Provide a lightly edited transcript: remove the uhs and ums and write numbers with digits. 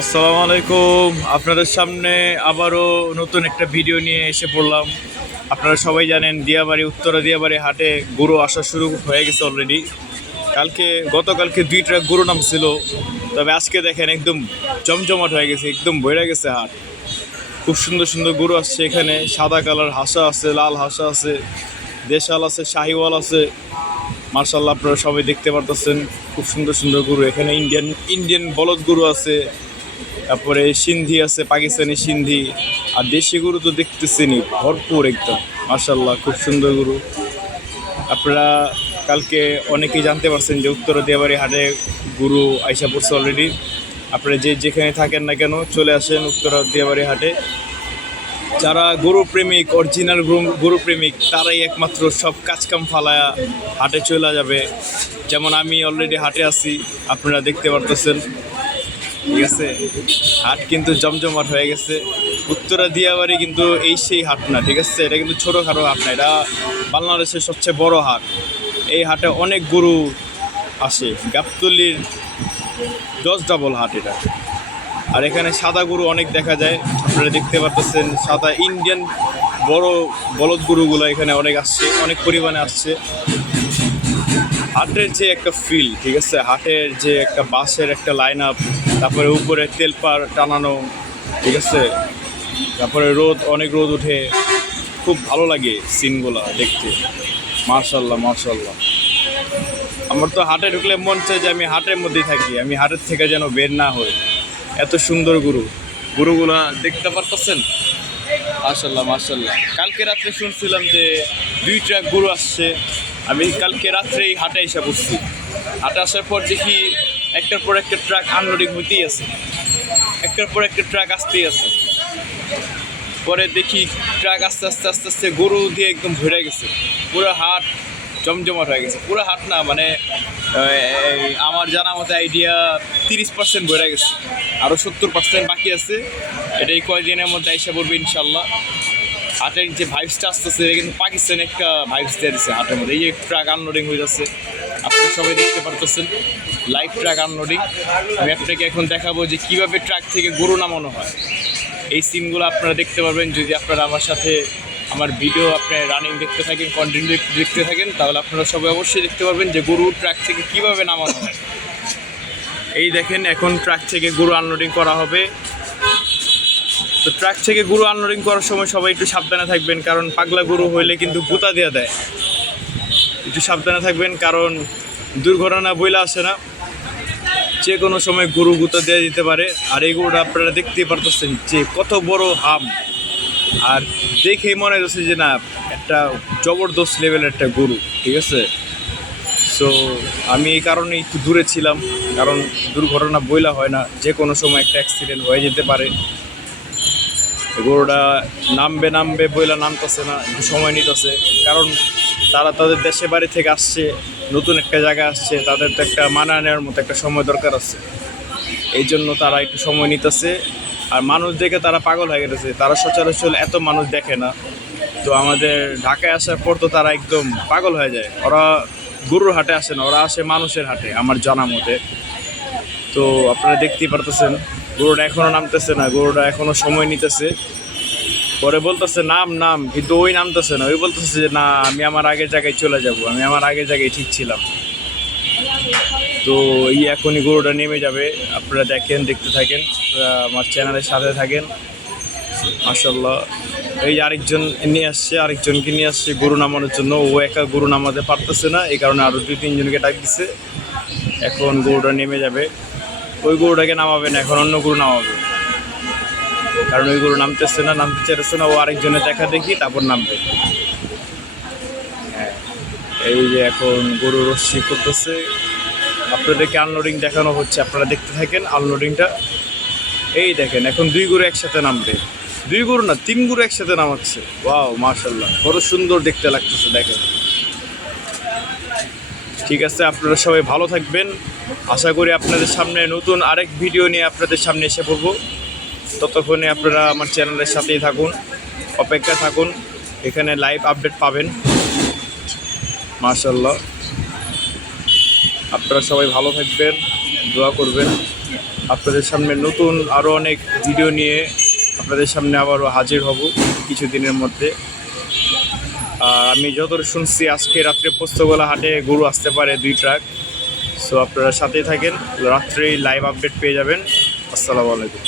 আসসালামু আলাইকুম। আপনাদের সামনে আবারও নতুন একটা ভিডিও নিয়ে এসে পড়লাম। আপনারা সবাই জানেন দিয়াবাড়ি উত্তরা দিয়াবাড়ি হাটে গরু আসা শুরু হয়ে গেছে অলরেডি। গতকালকে 2 ট্রাক গরু নামছিল, তবে আজকে দেখেন একদম জমজমাট হয়ে গেছে, একদম ভরে গেছে হাট। খুব সুন্দর সুন্দর গরু আসছে এখানে। সাদা কালার হাসা আছে, লাল হাসা আছে, দেশাল আছে, শাহিওয়াল আছে। মার্শাল্লাহ, আপনারা সবাই দেখতে পারতেছেন খুব সুন্দর সুন্দর গরু এখানে। ইন্ডিয়ান বলদ গরু আছে, তারপরে সিন্ধি আছে, পাকিস্তানি সিন্ধি, আর দেশি গরু তো দেখতেছেনই ভরপুর একদম। মার্শাল্লাহ, খুব সুন্দর গরু। আপনারা কালকে অনেকেই জানতে পারছেন যে উত্তরা দিয়াবাড়ি হাটে গরু আইসা পড়ছে অলরেডি। আপনারা যেখানে থাকেন না কেন চলে আসেন উত্তরা দিয়াবাড়ি হাটে। যারা গরু প্রেমিক, অরিজিনাল গরু প্রেমিক, তারাই একমাত্র সব কাজকাম ফালায়া হাটে চলে যাবে। যেমন আমি অলরেডি হাটে আছি, আপনারা দেখতে পারতেছেন। ঠিক আছে, হাট কিন্তু জমজমাট হয়ে গেছে। উত্তরা দিয়াবাড়ি কিন্তু সেই হাট না, ঠিক আছে, এটা কিন্তু ছোটোখাটো হাট না, এটা বাংলাদেশের সবচেয়ে বড় হাট। এই হাটে অনেক গরু আসে, গাবতলীর 10 ডাবল হাট এটা। আর এখানে সাদা গরু অনেক দেখা যায়, আপনারা দেখতে পাচ্ছেন। সাদা ইন্ডিয়ান বড় বলদ গরুগুলো এখানে অনেক আসছে, অনেক পরিমাণে আসছে। হাটের যে একটা ফিল, ঠিক আছে, হাটের যে একটা বাসের একটা লাইন আপ, তারপরে উপরে তেলপার টানানো, ঠিক আছে, তারপরে অনেক রোদ উঠে, খুব ভালো লাগে সিনগুলো দেখতে। মার্শাল্লাহ মার্শাল্লাহ, আমার তো হাটে ঢুকলে মন চায় যে আমি হাটের মধ্যেই থাকি, আমি হাটের থেকে যেন বের না হই। এত সুন্দর গরুগুলা দেখতে পারতেছেন। মার্শাল্লাহ মার্শাল্লাহ, কালকে রাত্রে শুনছিলাম যে 2 ট্রাক গরু আসছে। আমি কালকে রাত্রেই হাটে এসে পড়ছি। হাটে আসার পর দেখি একটার পর একটা ট্রাক আনলোডিং হইতেই আছে, একটার পর একটা ট্রাক আসতেই আছে। পরে দেখি ট্রাক আস্তে আস্তে আস্তে আস্তে গরু দিয়ে একদম ভরে গেছে, পুরো হাট জমজমাট হয়ে গেছে। পুরো হাট না, মানে আমার জানা মতো আইডিয়া 30% ভরে গেছে, আরও 70% বাকি আছে। এটাই কয়েকদিনের মধ্যে এসে পড়বে ইনশাল্লাহ। হাটের যে ভাইবসটা আসতেছে, এটা কিন্তু পাকিস্তানি একটা ভাইবস দিয়ে দিচ্ছে হাটের মধ্যে। এই যে ট্রাক আনলোডিং হয়ে যাচ্ছে, আপনারা সবাই দেখতে পারতেছেন, লাইভ ট্রাক আনলোডিং। আমি আপনাকে এখন দেখাবো যে কীভাবে ট্রাক থেকে গরু নামানো হয়। এই সিনগুলো আপনারা দেখতে পারবেন যদি আপনারা আমার সাথে আমার ভিডিও আপনি রানিং দেখতে থাকেন, কন্টিনিউ দেখতে থাকেন, তাহলে আপনারা সবাই অবশ্যই দেখতে পারবেন যে গরু ট্রাক থেকে কীভাবে নামানো হয়। এই দেখেন, এখন ট্রাক থেকে গরু আনলোডিং করা হবে। তো ট্রাক থেকে গরু আনলোডিং করার সময় সবাই একটু সাবধানে থাকবেন, কারণ পাগলা গরু হইলে কিন্তু গুঁতা দিয়ে দেয়। একটু সাবধানে থাকবেন, কারণ দুর্ঘটনা বইলা আসে না, যে কোনো সময় গরু গুঁতা দিয়ে দিতে পারে। আর এই গরুটা আপনারা দেখতেই পারতেছেন যে কত বড় হাম, আর দেখেই মনে হচ্ছে যে না, একটা জবরদস্ত লেভেলের একটা গরু, ঠিক আছে। সো আমি এই কারণে একটু দূরে ছিলাম, কারণ দুর্ঘটনা বইলা হয় না, যে কোনো সময় একটা অ্যাক্সিডেন্ট হয়ে যেতে পারে। গরুটা নামবে বইলা নামতেছে না, একটু সময় নিতেছে, কারণ তারা তাদের দেশে বাড়ি থেকে আসছে, নতুন একটা জায়গায় আসছে, তাদের তো একটা মানা নেওয়ার মতো একটা সময় দরকার আছে। এই জন্য তারা একটু সময় নিতেছে। আর মানুষ দেখে তারা পাগল হয়ে গেছে, তারা সচরাচর এত মানুষ দেখে না। তো আমাদের ঢাকায় আসার পর তো তারা একদম পাগল হয়ে যায়। ওরা গরুর হাটে আসে না, ওরা আসে মানুষের হাটে আমার জানা মতে। তো আপনারা দেখতেই পারতেছেন গরুটা এখনও নামতেছে না, গরুটা এখনও সময় নিতেছে। পরে বলতেছে নাম, কিন্তু ওই নামতেছে না, ওই বলতেছে যে না, আমি আমার আগের জায়গায় চলে যাব, আমি আমার আগের জায়গায় ঠিক ছিলাম। তো এখনই গরুটা নেমে যাবে, আপনারা দেখতে থাকেন, আমার চ্যানেলের সাথে থাকেন। মাশাল্লাহ, এই আরেকজনকে নিয়ে আসছে গরু নামানোর জন্য। ও একা গরু নামাতে পারতেছে না, এই কারণে আরও 2-3 জনকে ডাক দিচ্ছে। এখন গরুটা নেমে যাবে, ওই গরুটাকে নামাবে না, এখন অন্য গরু নামাবে, কারণ ওই গরু নামতে চাইতেছে না। ও আরেকজনের দেখা দেখি তারপর নামবে। হ্যাঁ, এই যে এখন গরু রশ্মি করতেছে, আপনাদেরকে আনলোডিং দেখানো হচ্ছে, আপনারা দেখতে থাকেন আনলোডিংটা। এই দেখেন, এখন 2 গরু একসাথে নামবে, 2 গরু না 3 গরু একসাথে নামাচ্ছে। ওয়াও, মাশাল্লাহ, বড় সুন্দর দেখতে লাগতেছে, দেখেন। ঠিক আছে, আপনারা সবাই ভালো থাকবেন। আশা করি আপনাদের সামনে নতুন আরেক ভিডিও নিয়ে আপনাদের সামনে এসে পড়বো। ততক্ষণে আপনারা আমার চ্যানেলের সাথেই থাকুন, অপেক্ষা থাকুন, এখানে লাইভ আপডেট পাবেন। মাশাল্লাহ, আপনারা সবাই ভালো থাকবেন, দোয়া করবেন। আপনাদের সামনে নতুন আরও অনেক ভিডিও নিয়ে আপনাদের সামনে আবারও হাজির হব কিছুদিনের মধ্যে। আর আমি যতটা শুনছি আজকে রাত্রে পোস্তগোলা হাটে গরু আসতে পারে 2 ট্রাক। সো আপনারা সাথেই থাকেন, রাত্রেই লাইভ আপডেট পেয়ে যাবেন। আসসালামু আলাইকুম।